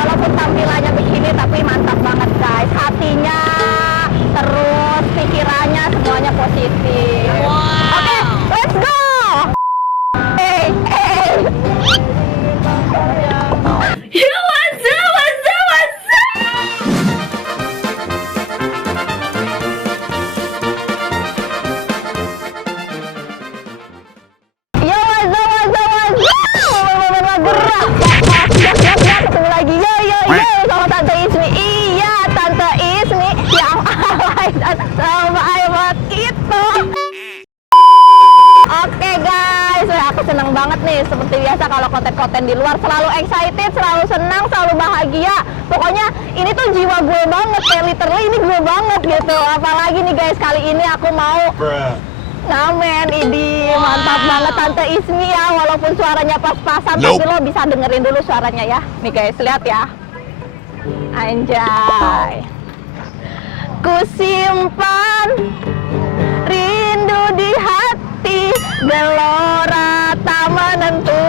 walaupun tampilannya begini tapi mantap banget guys, hatinya terus pikirannya semuanya positif. Oke, let's go. Hey. What's up? Ketemu lagi, yo sama Tante Ismi. Iya, Tante Ismi yang alay dan sama hebat itu. Oke guys, aku senang banget nih. Seperti biasa kalau konten-konten di luar selalu excited, selalu senang, selalu bahagia. Pokoknya ini tuh jiwa gue banget, kayak literally ini gue banget gitu. Apalagi nih guys, kali ini aku mau ngamen. Ini mantap banget Tante Ismi ya, walaupun suaranya pas-pasan tapi lo bisa dengerin dulu suaranya ya. Nih guys, lihat ya. Anjay. Ku simpan rindu di hati, gelora tak menentu,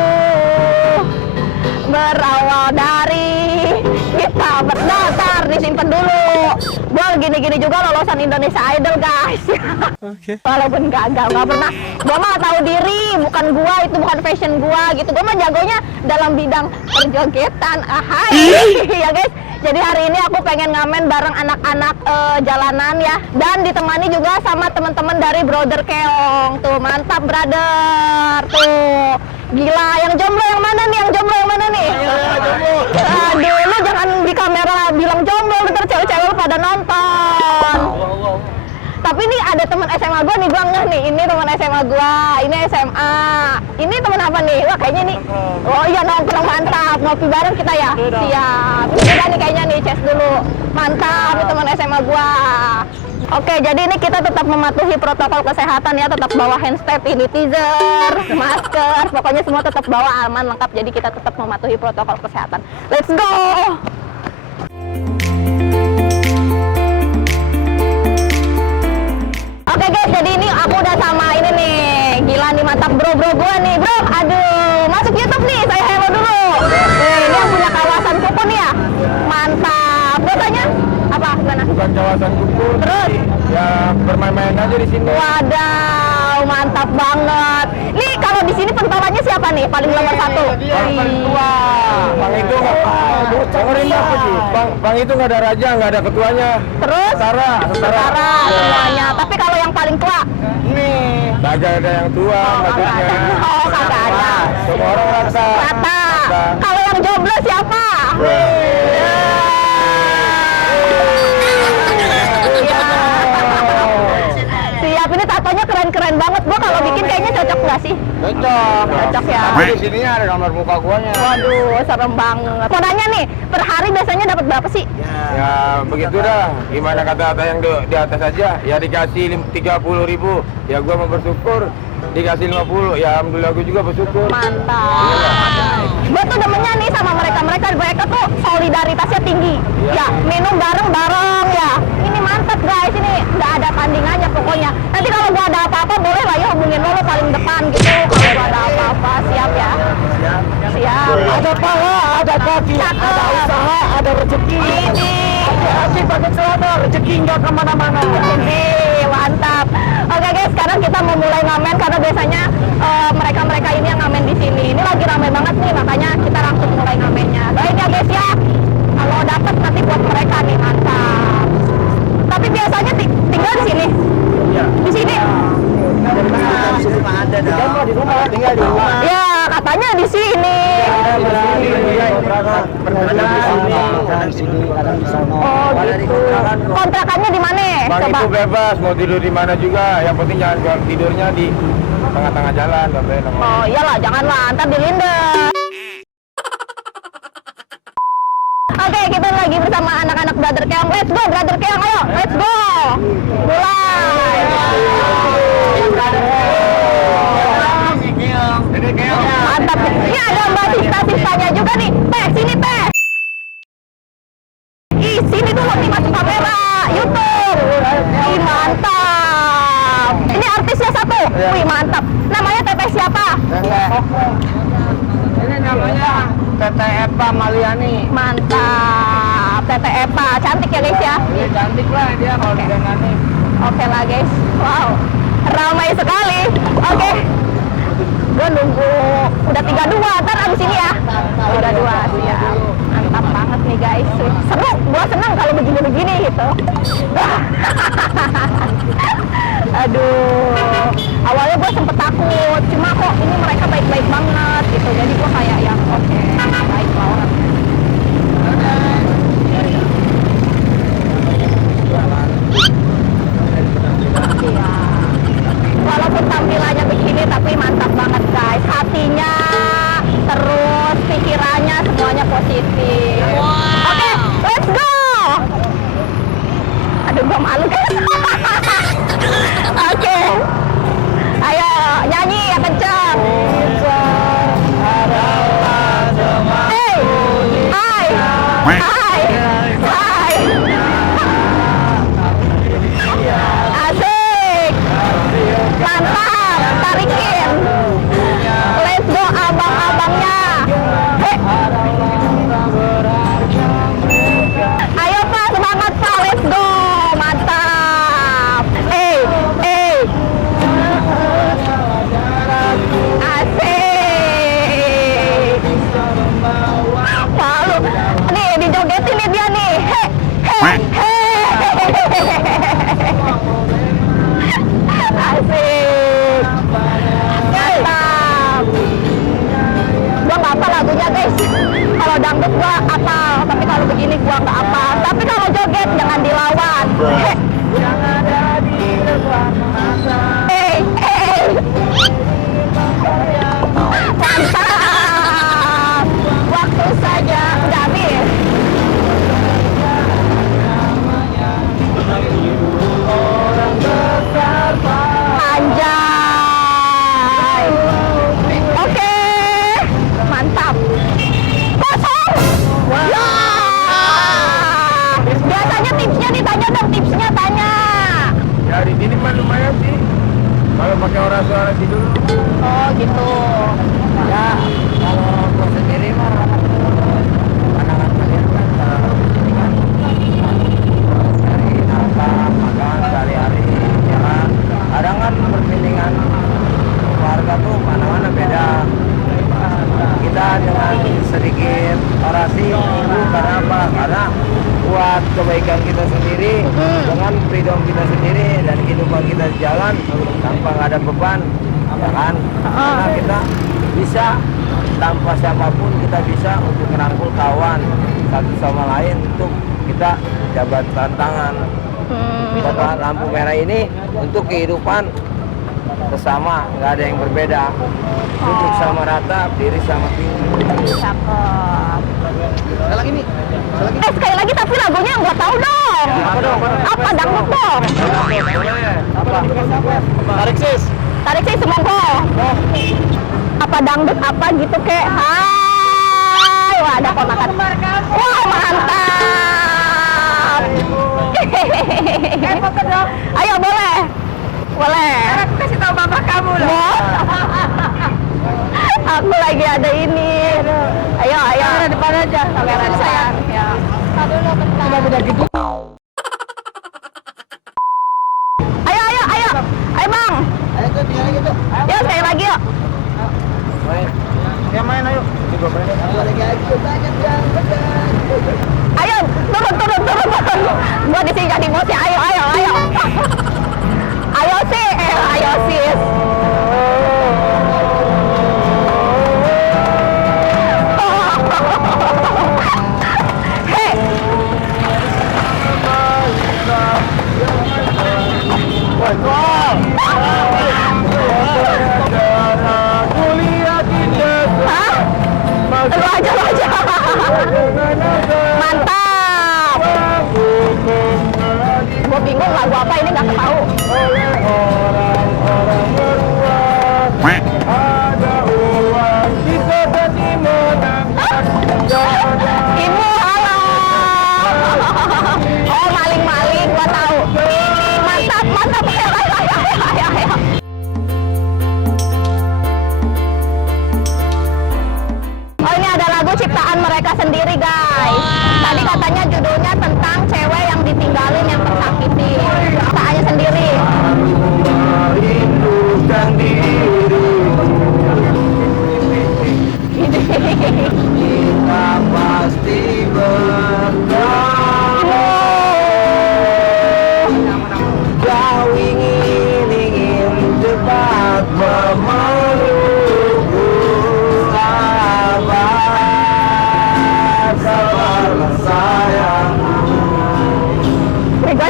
berawal dari kita berdasar. Disimpan dulu. Gue gini-gini juga lolosan Indonesia Idol guys. Walaupun gagal, nggak pernah. Gue mah tahu diri, bukan gua, itu bukan fashion gua gitu. Gue mah jagonya dalam bidang perjogetan. Ahai. Ya guys. Jadi hari ini aku pengen ngamen bareng anak-anak jalanan ya, dan ditemani juga sama teman-teman dari Brother Keong. Tuh mantap brother. Tuh gila, yang jomblo yang mana nih? Yang jomblo yang mana nih? Aduh, lu jangan di kamera bilang jomblo, ntar cewek-cewek pada nonton. Tapi ini ada teman SMA gue nih, gue ngeh nih, ini teman SMA gue, ini SMA. Ini teman apa nih? Wah kayaknya nih, oh iya nongkrong, mantap, ngopi bareng kita ya? Siap. Ini juga nih kayaknya nih, ces dulu. Mantap, ini teman SMA gue. Oke, jadi ini kita tetap mematuhi protokol kesehatan ya, tetap bawa hand sanitizer, masker, pokoknya semua tetap bawa aman lengkap. Jadi kita tetap mematuhi protokol kesehatan. Let's go! Oke guys, jadi ini aku udah sama ini nih, gila nih mantap bro-bro gue nih, bro. Aduh, masuk YouTube nih, saya hello dulu. Ini yang punya kawasan kuku nih ya, mantap. Gue tanya apa? Gimana? Bukan kawasan kuku. Terus? Ya bermain-main aja di sini. Wadaw, mantap banget. Nih kalau di sini pentolannya siapa nih? Paling nomor satu? Paling tua. Bang itu dengerin apa sih? Bang itu nggak ada raja, nggak ada ketuanya. Terus? Setara semuanya. Tapi kalau yang paling tua? Nih. Kagak ada yang tua maksudnya. Oh, kagak ada. Semua orang rata. Rata. Kalau yang jomblo siapa? Siap, ini tatonya keren-keren banget. Gua kalau bikin kayaknya cocok nggak sih? Cocok ya. Tapi di sini ada gambar muka guanya. Waduh, serem banget. Mau nanya nih, per hari biasanya dapat berapa sih? Ya begitu dah. Gimana kata-kata yang di atas aja? Ya dikasih 30.000. Ya gua mau bersyukur. Dikasih 50, ya alhamdulillah gue juga bersyukur. Mantap. Gue tuh demennya nih sama mereka tuh solidaritasnya tinggi. Ya, minum bareng-bareng ya. Ini mantap guys, ini nggak ada tandingannya pokoknya. Nanti kalau gua ada apa-apa boleh lah ya hubungin lo paling depan gitu. Kalau gua ada apa-apa, siap ya. Siap. Ada paha, ada kaki, Cakep. ada usaha, ada rezeki. Ini. Hati pakai celana, rezeki nggak kemana-mana. Ini mantap. Oke guys, sekarang kita mau mulai ngamen karena biasanya mereka-mereka ini yang ngamen di sini. Ini lagi ramai banget nih, makanya kita langsung mulai ngamennya. Doain ya guys ya. Kalau dapet nanti buat mereka nih, mantap. Tapi biasanya tinggal di sini. Iya. Di sini. Ada di rumah, tinggal di rumah. Ya, katanya di sini. Oh, gitu. Kontrakannya di mana? Bang Coba. itu bebas, mau tidur di mana juga. Yang penting jangan tidurnya di tengah-tengah jalan, Bang. Oh, iyalah, janganlah, ntar dilindas. Oke, kita lagi bersama anak-anak Brother Keong. Let's go, Brother Keong, ayo, let's go. Mulai. Mantap. Ini ada mbak sista-sistanya juga nih. Teh, sini teh. Ih, sini dulu nih masuk kamera. YouTube. Ih, mantap. Ini artisnya satu. Wih, mantap. Namanya Teteh siapa? Ini namanya Teteh Eva Maliani. Mantap. ya. Dia cantik lah dia kalau didandanin. Oke lah guys. Wow, ramai sekali. Oke. Gue nunggu udah 32, ntar abis ini ya. 32 siap. Mantap banget nih guys. Seru, gue senang kalau begini-begini gitu. Aduh, awalnya gue sempet takut, cuma kok ini mereka baik-baik banget gitu. Jadi gue kayak yang oke, baik banget. Iya. Walaupun tampilannya begini tapi mantap banget guys. Hatinya, terus pikirannya semuanya positif. Oke, let's go. Aduh, gue malu guys. Oke. Ayo nyanyi ya kencang. Hey, hai, hai, hai. Asik. Mantap, tarikin. Let's go abang-abangnya. Hey. Ayo Pak, semangat Pak, let's go. Mantap. Asik. Malu. Nih, dijogetin nih dia nih. He, he, he. Asik. Mantap. Gua nggak apa lagunya guys. Kalau dangdut gua apal, tapi kalau begini gua nggak apal. Tapi kalau joget jangan dilawan. He. Mantap. Waktu saja udah habis. Anjay. Oke. Mantap. Kosong. Ya. Biasanya tipsnya ditanya dong, tipsnya tanya. Ya di sini mah lumayan sih. Kalau pakai orang-orang tidur. Oh gitu. Ya, kalau gua sendiri mah pandangan kalian kan ini kan dari nafkah, makan sehari-hari, jalan. Kadang kan perpindahan keluarga tuh mana-mana beda. Kita dengan sedikit orasi ibu karena apa? Karena buat kebaikan kita sendiri, dengan freedom kita sendiri dan kehidupan kita jalan tanpa nggak ada beban, ya kan? Karena kita bisa tanpa siapapun kita bisa untuk merangkul kawan satu sama lain untuk kita jabat tantangan. Bapak lampu merah ini untuk kehidupan bersama, nggak ada yang berbeda. Duduk sama rata, diri sama tinggi. Cakep. Sekali lagi nih. Sekali lagi tapi lagunya nggak tahu dong. Apa dangdut dong? Tarik sis. Tarik sih semongko. Apa dangdut apa gitu kek. Hai. Wah ada ponakan. Wah mantap. Ayo boleh. Boleh. Aku kasih tahu mama kamu loh. Aku lagi ada ini. Ayo, ayo. Kamera depan aja. Kamera sayang. Ya. Udah gitu. Ayo, ayo, ayo. Ayo, Bang. Ayo tuh, tinggal lagi tuh. Yuk, sekali lagi yuk. Main. Ya main ayo. Ini gua main. Lagi aja banyak yang benar. Ayo, turun, turun, turun, turun. Gua di sini jadi bos ya. Ayo, ayo, ayo. Ayo sih, ayo sis. Hei. Hah? Lu aja, lu aja. Mantap. Gue bingung lagu apa ini nggak tahu. Ibu halo. Oh maling-maling gua tahu. Mantap mantap. Ayo ayo ayo ayo ayo. Oh ini ada lagu ciptaan mereka sendiri guys. Tadi katanya judulnya tentang cewek yang ditinggal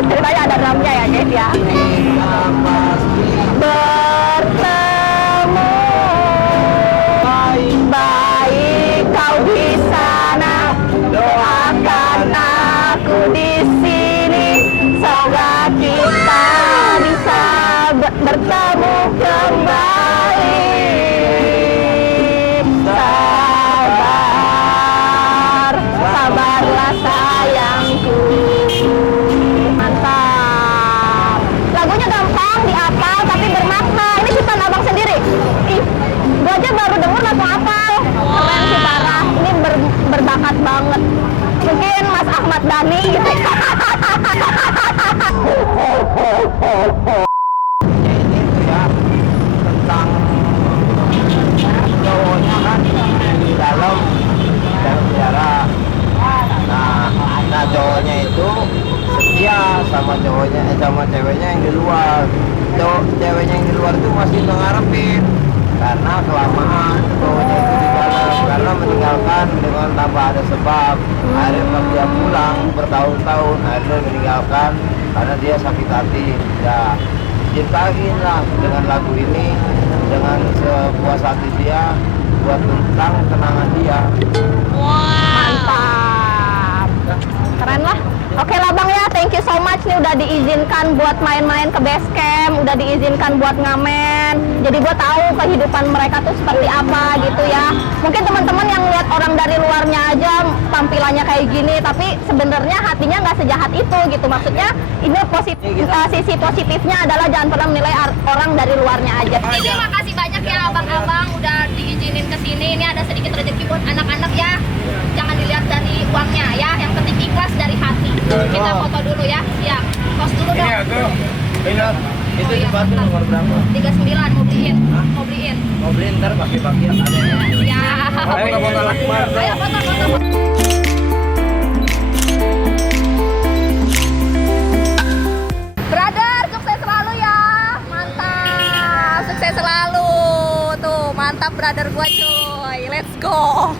Ceritanya ada drumnya ya guys ya. Bertemu baik kau di sana, doakan aku di sini, semoga kita bisa bertemu kembali. Sabar, sabarlah sayangku. Mantap. Lagunya gampang dihafal tapi bermakna. Ini ciptaan abang sendiri. Ih, gua aja baru denger langsung hafal. Keren sih parah. Ini berbakat banget. Mungkin Mas Ahmad Dhani gitu. Ini tuh ya tentang cowoknya kan di dalam penjara. Nah cowoknya itu setia sama cowoknya sama ceweknya yang di luar. Ceweknya yang di luar itu masih mengharapin karena kelamaan cowoknya itu di dalam karena meninggalkan dengan tanpa ada sebab. Akhirnya pas dia pulang bertahun-tahun akhirnya meninggalkan karena dia sakit hati. Ya ciptain lah dengan lagu ini dengan sepuas hati dia buat tentang kenangan dia. Mantap. Keren lah. Oke lah Bang ya, thank you so much nih udah diizinkan buat main-main ke base camp, udah diizinkan buat ngamen. Jadi gue tahu kehidupan mereka tuh seperti apa gitu ya. Mungkin teman-teman yang lihat orang dari luarnya aja tampilannya kayak gini, tapi sebenarnya hatinya nggak sejahat itu gitu. Maksudnya ini sisi positifnya adalah jangan pernah menilai orang dari luarnya aja. Terima kasih banyak ya abang-abang udah diizinin ke sini. Ini ada sedikit rezeki buat anak-anak ya. Jangan dilihat dari uangnya ya. Yang penting ikhlas dari hati. Kita foto dulu ya. Siap. Pos dulu dong. Itu sepatu nomor berapa? 39 mau beliin. Mau beliin. Mau beli ntar pakai ada ya. Ya. Ayo foto Lakmar. Ayo foto. Brother, sukses selalu ya. Mantap. Sukses selalu. Tuh, mantap brother gua cuy. Let's go.